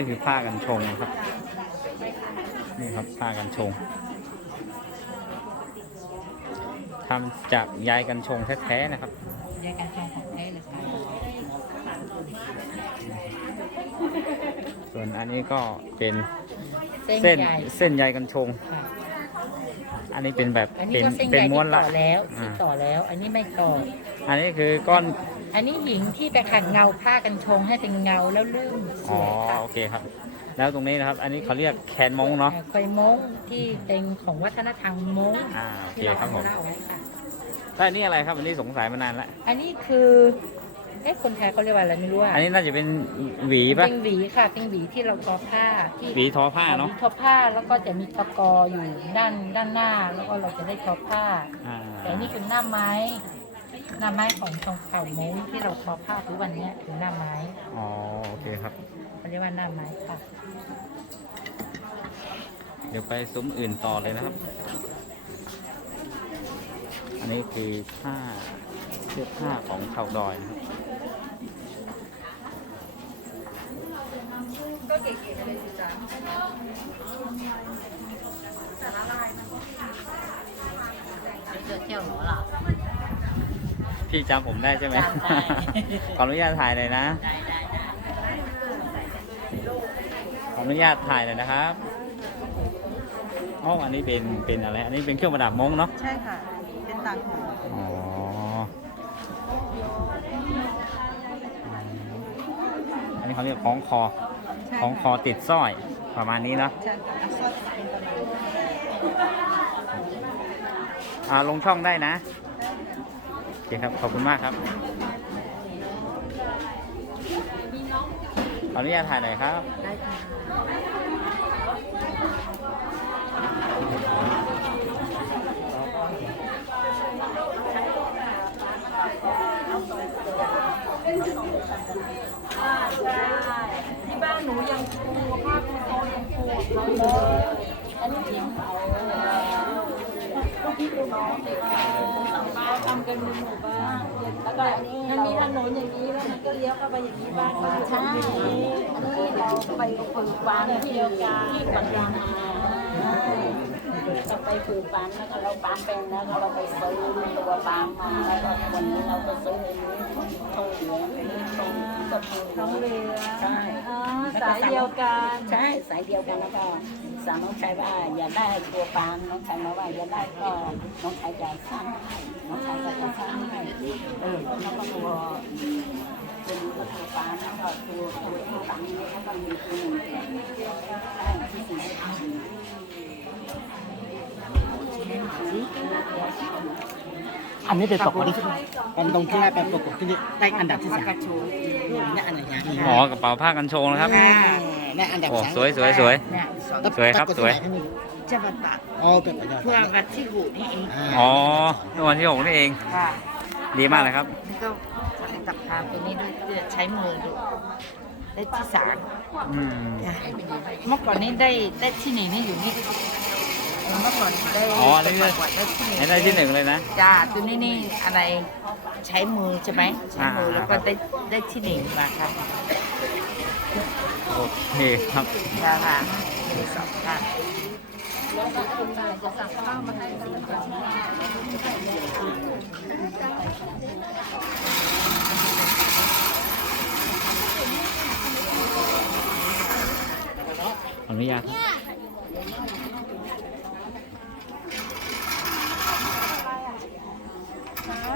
นี้คือผ้ากันชงนะครับ นี่ครับผ้ากันชงทำจากใยกันชงแท้ๆนะครับยาการชงของแท้เลยค่ะส่วนอันนี้ก็เป็นเส้นเส้นใยเส้นใยกันชงค่ะอันนี้เป็นแบบอันนี้เป็นก็เส้นเป็ใยนที่ม้วนต่ละอแล้วที่อ่าต่อแล้ว อันนี้ไม่ต่อ อันนี้คือก้อน อันนี้หิงที่ไปขัดเงาผ้ากันชงให้เป็นเงาแล้วลื่นสอ๋อวยค่ะโอเคครับ แล้วตรงนี้นะครับ อันนี้เขาเรียกแคนมงเนาะ คอยมงที่เป็นของวัฒนธรรมมงอ่าโอเคที่เราครับผมเล่าไว้ค่ะ แล้วอันนี้อะไรครับ อันนี้สงสัยมานานแล้วอันนี้คือเอ๊ะคนไทยเขาเรียกว่าอะไรไม่รู้อะอันนี้น่าจะเป็นหวีปะเป็นหวีค่ะเป็นหวีที่เราทอผ้าที่หวีทอผ้าเนาะทอผ้าแล้วก็จะมีตะกออยู่ด้านด้านหน้า แล้วก็เราจะได้ทอผ้า อ่าแต่อันนี่เป็นหน้าไม้ หน้าไม้ของชงเผ่ามงที่เราทอผ้าทุกวันเนี้ยคือหน้าไม้อ๋อโอเคครับ เขาเรียกว่าหน้าไม้ค่ะ เดี๋ยวไปซุ้มอื่นต่อเลยนะครับ อันนี้คือผ้าเสื้อผ้าของชาวดอยนะครับเจอเที่ยวหนูหรอ พี่จำผมได้ใช่ไหมจำได้ ขออนุญาตถ่ายหน่อยนะ ได้ได้ได้ขออนุญาตถ่ายหน่อยนะครับอ๋ออันนี้เป็นเป็นอะไร อันนี้เป็นเครื่องประดับมงเนาะ ใช่ค่ะ เป็นต่างหูอ๋อ อันนี้เขาเรียกคล้องคอ ใช่คล้องคอติดสร้อยประมาณนี้เนาะใช่ค่ะสร้อยเป็นประมาณนี้อ่าลงช่องได้นะโอ เคครับ ขอบคุณมากครับขออนุญาตถ่ายหน่อยครับ ได้ค่ะที่บ้านหนูยังปูผ้าปูโตยังปูเขาเลยอันนี้จริง พี่ดูน้องเด็กเขาทำกันเป็นหมู่บ้านแล้วก็มันมีถนนอย่างนี้แล้วมันก็เลี้ยวเข้าไปอย่างนี้บ้านก็อยู่ใช่อย่างนี้อันนี้เราไปฝึกฟันที่เดียวกันที่ปัญญามาเราไปฝึกฟันแล้วก็เราปานเป็นแล้วก็เราไปซื้อตัวปานมาแล้วก็วันนี้เราก็ซื้อทองเหลืองทอง กระพุ้ท้องเรือใช่อ๋อสายเดียวกันใช่สายเดียวกันแล้วก็สามน้องชายว่าอย่าได้ตัวปานน้องชายมาว่าอย่าได้ก็น้องชายจะสร้างให้น้องชายก็จะสร้างให้เออแล้วก็ตัวเป็นตัวปานแล้วก็ตัวตัวที่ปังแล้วก็มีตัวหนึ่งใช่ที่สี่ อันนี้เป็นปกติเป็นตรงที่แรกเป็นปกติที่ได้อันดับที่สามนี่อันไหนนะอ๋อกระเป๋าผ้ากันชงนะครับนี่อันดับโอ้สามสวยสวยสวยเนี่ยสวยครับสวยจะมาตัดอ๋อเป็นประโยชน์เพื่อวัดที่หูนี่เองอ๋อเมื่อวันที่หกนี่เองค่ะดีมากเลยครับนี่ก็ตัดทางตัวนี้ด้วยเพื่อใช้มือดูได้ที่สามอืมเมื่อก่อนนี้ได้ได้ที่หนึ่งนี่อยู่นี่ เมื่อก่อนได้อ๋ออันนี้ ประกวดได้ที่หนึ่งให้ได้ที่หนึ่งเลยนะ จ้าตัวนี้นี่อะไรใช้มือใช่ไหมใช้มืออ่า แล้วก็ได้ได้ที่หนึ่งมาค่ะโอเคครับ จ้าค่ะมีสองค่ะขออนุญาตครับ